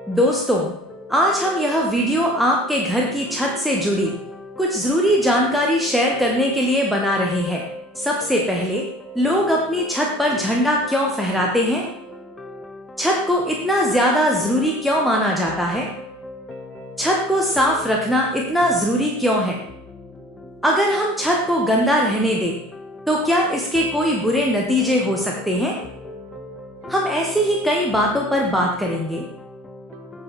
दोस्तों, आज हम यह वीडियो आपके घर की छत से जुड़ी कुछ जरूरी जानकारी शेयर करने के लिए बना रहे हैं। सबसे पहले, लोग अपनी छत पर झंडा क्यों फहराते हैं? छत को इतना ज्यादा जरूरी क्यों माना जाता है? छत को साफ रखना इतना जरूरी क्यों है? अगर हम छत को गंदा रहने दें, तो क्या इसके कोई बुरे नतीजे हो सकते हैं? हम ऐसी ही कई बातों पर बात करेंगे।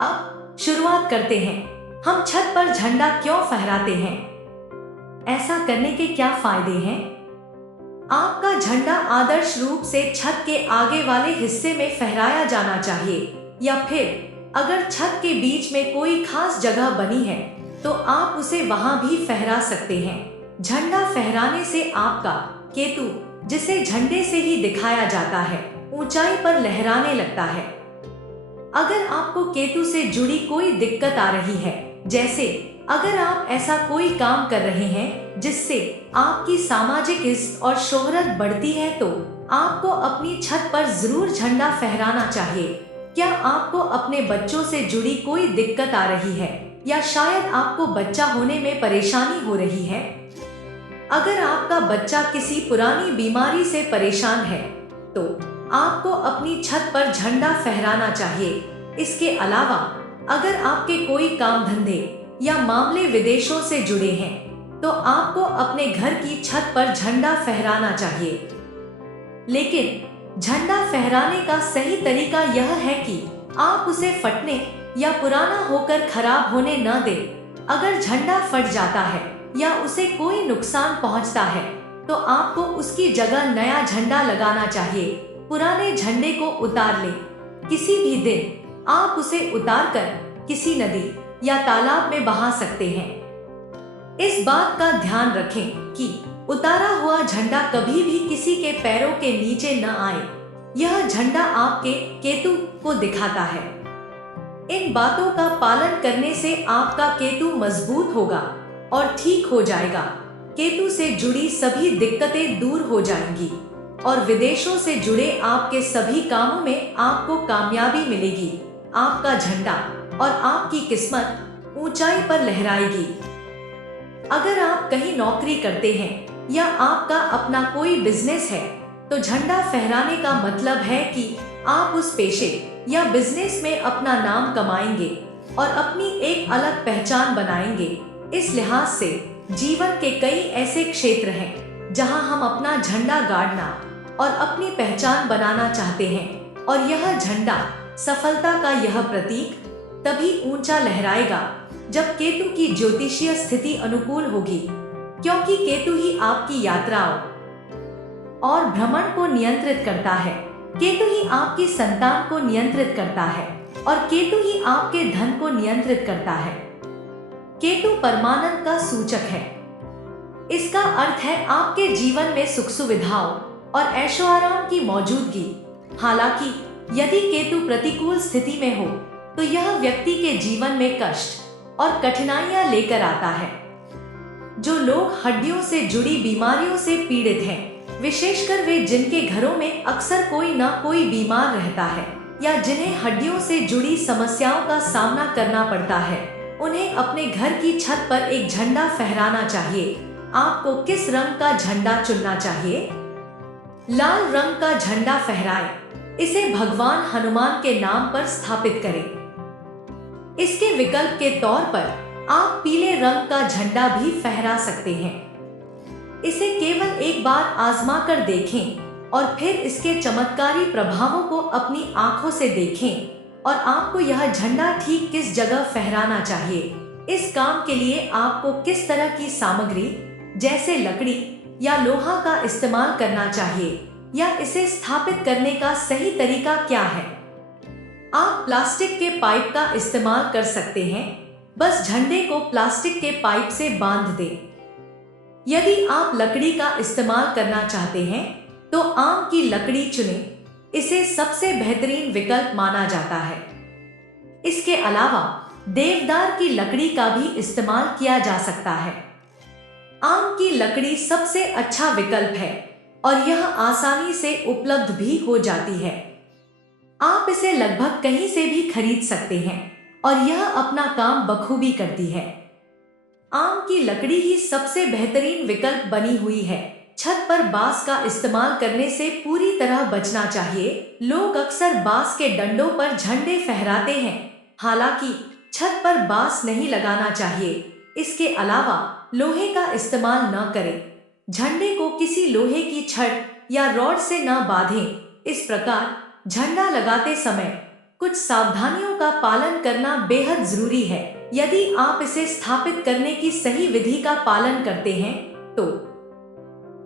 अब शुरुआत करते हैं। हम छत पर झंडा क्यों फहराते हैं? ऐसा करने के क्या फायदे हैं? आपका झंडा आदर्श रूप से छत के आगे वाले हिस्से में फहराया जाना चाहिए, या फिर अगर छत के बीच में कोई खास जगह बनी है तो आप उसे वहां भी फहरा सकते हैं। झंडा फहराने से आपका केतु, जिसे झंडे से ही दिखाया जाता है, ऊंचाई पर लहराने लगता है। अगर आपको केतु से जुड़ी कोई दिक्कत आ रही है, जैसे अगर आप ऐसा कोई काम कर रहे हैं जिससे आपकी सामाजिक इज्जत और शोहरत बढ़ती है, तो आपको अपनी छत पर जरूर झंडा फहराना चाहिए। क्या आपको अपने बच्चों से जुड़ी कोई दिक्कत आ रही है, या शायद आपको बच्चा होने में परेशानी हो रही है? अगर आपका बच्चा किसी पुरानी बीमारी से परेशान है, तो आपको अपनी छत पर झंडा फहराना चाहिए। इसके अलावा अगर आपके कोई काम धंधे या मामले विदेशों से जुड़े हैं, तो आपको अपने घर की छत पर झंडा फहराना चाहिए। लेकिन झंडा फहराने का सही तरीका यह है कि आप उसे फटने या पुराना होकर खराब होने न दें। अगर झंडा फट जाता है या उसे कोई नुकसान पहुंचता है, तो आपको उसकी जगह नया झंडा लगाना चाहिए। पुराने झंडे को उतार लें। किसी भी दिन आप उसे उतारकर किसी नदी या तालाब में बहा सकते हैं। इस बात का ध्यान रखें कि उतारा हुआ झंडा कभी भी किसी के पैरों के नीचे न आए। यह झंडा आपके केतु को दिखाता है। इन बातों का पालन करने से आपका केतु मजबूत होगा और ठीक हो जाएगा। केतु से जुड़ी सभी दिक्कतें दूर हो जाएंगी और विदेशों से जुड़े आपके सभी कामों में आपको कामयाबी मिलेगी। आपका झंडा और आपकी किस्मत ऊंचाई पर लहराएगी। अगर आप कहीं नौकरी करते हैं या आपका अपना कोई बिजनेस है, तो झंडा फहराने का मतलब है कि आप उस पेशे या बिजनेस में अपना नाम कमाएंगे और अपनी एक अलग पहचान बनाएंगे। इस लिहाज से जीवन के कई ऐसे क्षेत्र हैं जहां हम अपना झंडा गाड़ना और अपनी पहचान बनाना चाहते हैं, और यह झंडा, सफलता का यह प्रतीक, तभी ऊंचा लहराएगा जब केतु की ज्योतिषीय स्थिति अनुकूल होगी, क्योंकि केतु ही आपकी यात्राओं और भ्रमण को नियंत्रित करता है। केतु ही आपकी संतान को नियंत्रित करता है और केतु ही आपके धन को नियंत्रित करता है। केतु परमानंद का सूचक है। इसका अर्थ है आपके जीवन में सुख सुविधाओं और ऐशो आराम की मौजूदगी। हालांकि यदि केतु प्रतिकूल स्थिति में हो, तो यह व्यक्ति के जीवन में कष्ट और कठिनाइयां लेकर आता है। जो लोग हड्डियों से जुड़ी बीमारियों से पीड़ित हैं, विशेषकर वे जिनके घरों में अक्सर कोई न कोई बीमार रहता है, या जिन्हें हड्डियों से जुड़ी समस्याओं का सामना करना पड़ता है, उन्हें अपने घर की छत पर एक झंडा फहराना चाहिए। आपको किस रंग का झंडा चुनना चाहिए? लाल रंग का झंडा फहराएं। इसे भगवान हनुमान के नाम पर स्थापित करें। इसके विकल्प के तौर पर आप पीले रंग का झंडा भी फहरा सकते हैं। इसे केवल एक बार आजमा कर देखें और फिर इसके चमत्कारी प्रभावों को अपनी आंखों से देखें, और आपको यह झंडा ठीक किस जगह फहराना चाहिए। इस काम के लिए आपको किस तरह की सामग्री, जैसे लकड़ी या लोहा का इस्तेमाल करना चाहिए, या इसे स्थापित करने का सही तरीका क्या है। आप प्लास्टिक के पाइप का इस्तेमाल कर सकते हैं। बस झंडे को प्लास्टिक के पाइप से बांध दें। यदि आप लकड़ी का इस्तेमाल करना चाहते हैं, तो आम की लकड़ी चुनें। इसे सबसे बेहतरीन विकल्प माना जाता है। इसके अलावा देवदार की लकड़ी का भी इस्तेमाल किया जा सकता है। आम की लकड़ी सबसे अच्छा विकल्प है और यह आसानी से उपलब्ध भी हो जाती है। आप इसे लगभग कहीं से भी खरीद सकते हैं और यह अपना काम बखूबी करती है। आम की लकड़ी ही सबसे बेहतरीन विकल्प बनी हुई है। छत पर बांस का इस्तेमाल करने से पूरी तरह बचना चाहिए। लोग अक्सर बांस के डंडों पर झंडे फहराते हैं, हालांकि छत पर बांस नहीं लगाना चाहिए। इसके अलावा लोहे का इस्तेमाल न करें। झंडे को किसी लोहे की छड़ या रॉड से न बांधें। इस प्रकार झंडा लगाते समय कुछ सावधानियों का पालन करना बेहद जरूरी है। यदि आप इसे स्थापित करने की सही विधि का पालन करते हैं तो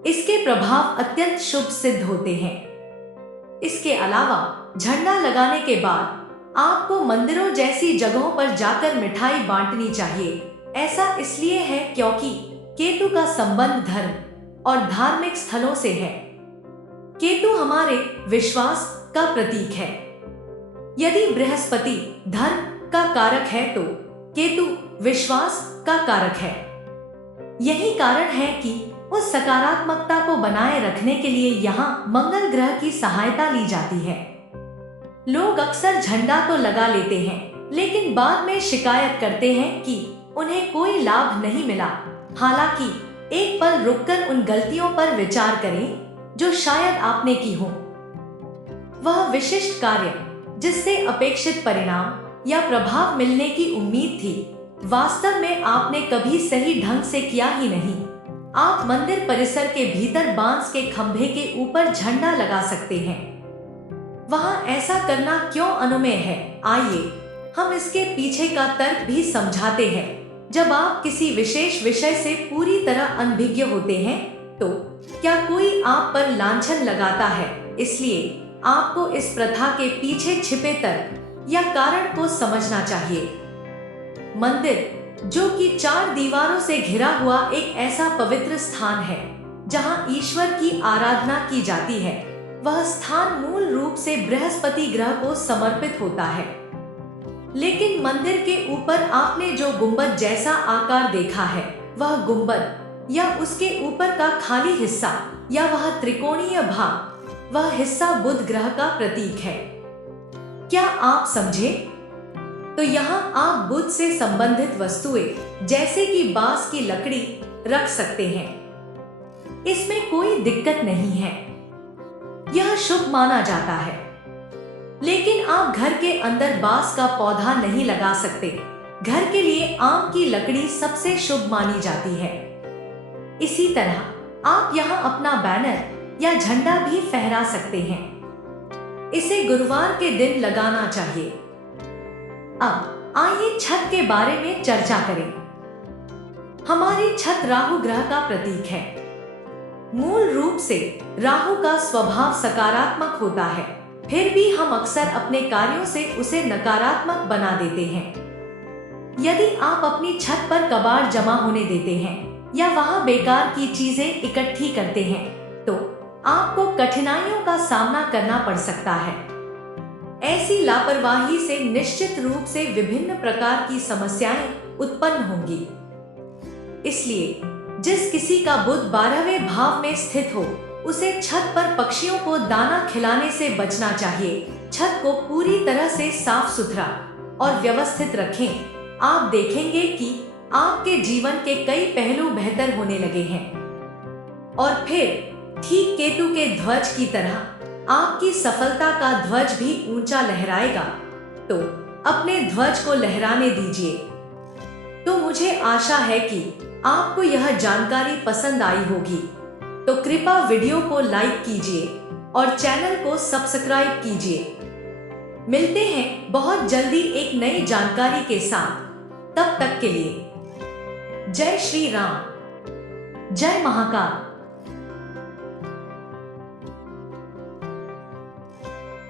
इसके प्रभाव अत्यंत शुभ सिद्ध होते हैं। इसके अलावा झंडा लगाने के बाद आपको मंदिरों जैसी जगहों पर जाकर मिठाई बांटनी चाहिए। ऐसा इसलिए है क्योंकि केतु का संबंध धर्म और धार्मिक स्थलों से है। केतु हमारे विश्वास का प्रतीक है। यदि बृहस्पति धर्म का कारक है तो केतु विश्वास का कारक है। यही कारण है कि उस सकारात्मकता को बनाए रखने के लिए यहाँ मंगल ग्रह की सहायता ली जाती है। लोग अक्सर झंडा तो लगा लेते हैं, लेकिन बाद में शिकायत करते हैं कि उन्हें कोई लाभ नहीं मिला। हालांकि एक पल रुककर उन गलतियों पर विचार करें जो शायद आपने की हो। वह विशिष्ट कार्य जिससे अपेक्षित परिणाम या प्रभाव मिलने की उम्मीद थी, वास्तव में आपने कभी सही ढंग से किया ही नहीं। आप मंदिर परिसर के भीतर बांस के खंभे के ऊपर झंडा लगा सकते हैं। वहां ऐसा करना क्यों अनुमेय है, आइए हम इसके पीछे का तर्क भी समझाते हैं। जब आप किसी विशेष विषय से पूरी तरह अनभिज्ञ होते हैं तो क्या कोई आप पर लांछन लगाता है, इसलिए आपको इस प्रथा के पीछे छिपे तर्क या कारण को समझना चाहिए। मंदिर, जो कि 4 दीवारों से घिरा हुआ एक ऐसा पवित्र स्थान है जहां ईश्वर की आराधना की जाती है, वह स्थान मूल रूप से बृहस्पति ग्रह को समर्पित होता है। लेकिन मंदिर के ऊपर आपने जो गुंबद जैसा आकार देखा है, वह गुंबद या उसके ऊपर का खाली हिस्सा या वह त्रिकोणीय भाग, वह हिस्सा बुध ग्रह का प्रतीक है। क्या आप समझे? तो यहाँ आप बुध से संबंधित वस्तुएं जैसे कि बांस की लकड़ी रख सकते हैं। इसमें कोई दिक्कत नहीं है, यह शुभ माना जाता है। लेकिन आप घर के अंदर बांस का पौधा नहीं लगा सकते। घर के लिए आम की लकड़ी सबसे शुभ मानी जाती है। इसी तरह आप यहाँ अपना बैनर या झंडा भी फहरा सकते हैं। इसे गुरुवार के दिन लगाना चाहिए। अब आइए छत के बारे में चर्चा करें। हमारी छत राहु ग्रह का प्रतीक है। मूल रूप से राहु का स्वभाव सकारात्मक होता है, फिर भी हम अक्सर अपने कार्यों से उसे नकारात्मक बना देते हैं। यदि आप अपनी छत पर कबाड़ जमा होने देते हैं या वहां बेकार की चीजें इकट्ठी करते हैं तो आपको कठिनाइयों का सामना करना पड़ सकता है। ऐसी लापरवाही से निश्चित रूप से विभिन्न प्रकार की समस्याएं उत्पन्न होंगी। इसलिए जिस किसी का बुध 12वें भाव में स्थित हो, उसे छत पर पक्षियों को दाना खिलाने से बचना चाहिए। छत को पूरी तरह से साफ सुथरा और व्यवस्थित रखें। आप देखेंगे कि आपके जीवन के कई पहलू बेहतर होने लगे हैं। और फिर ठीक केतु के ध्वज की तरह आपकी सफलता का ध्वज भी ऊंचा लहराएगा। तो अपने ध्वज को लहराने दीजिए। तो मुझे आशा है कि आपको यह जानकारी पसंद आई होगी। तो कृपया वीडियो को लाइक कीजिए और चैनल को सब्सक्राइब कीजिए। मिलते हैं बहुत जल्दी एक नई जानकारी के साथ। तब तक के लिए जय श्री राम, जय महाकाल।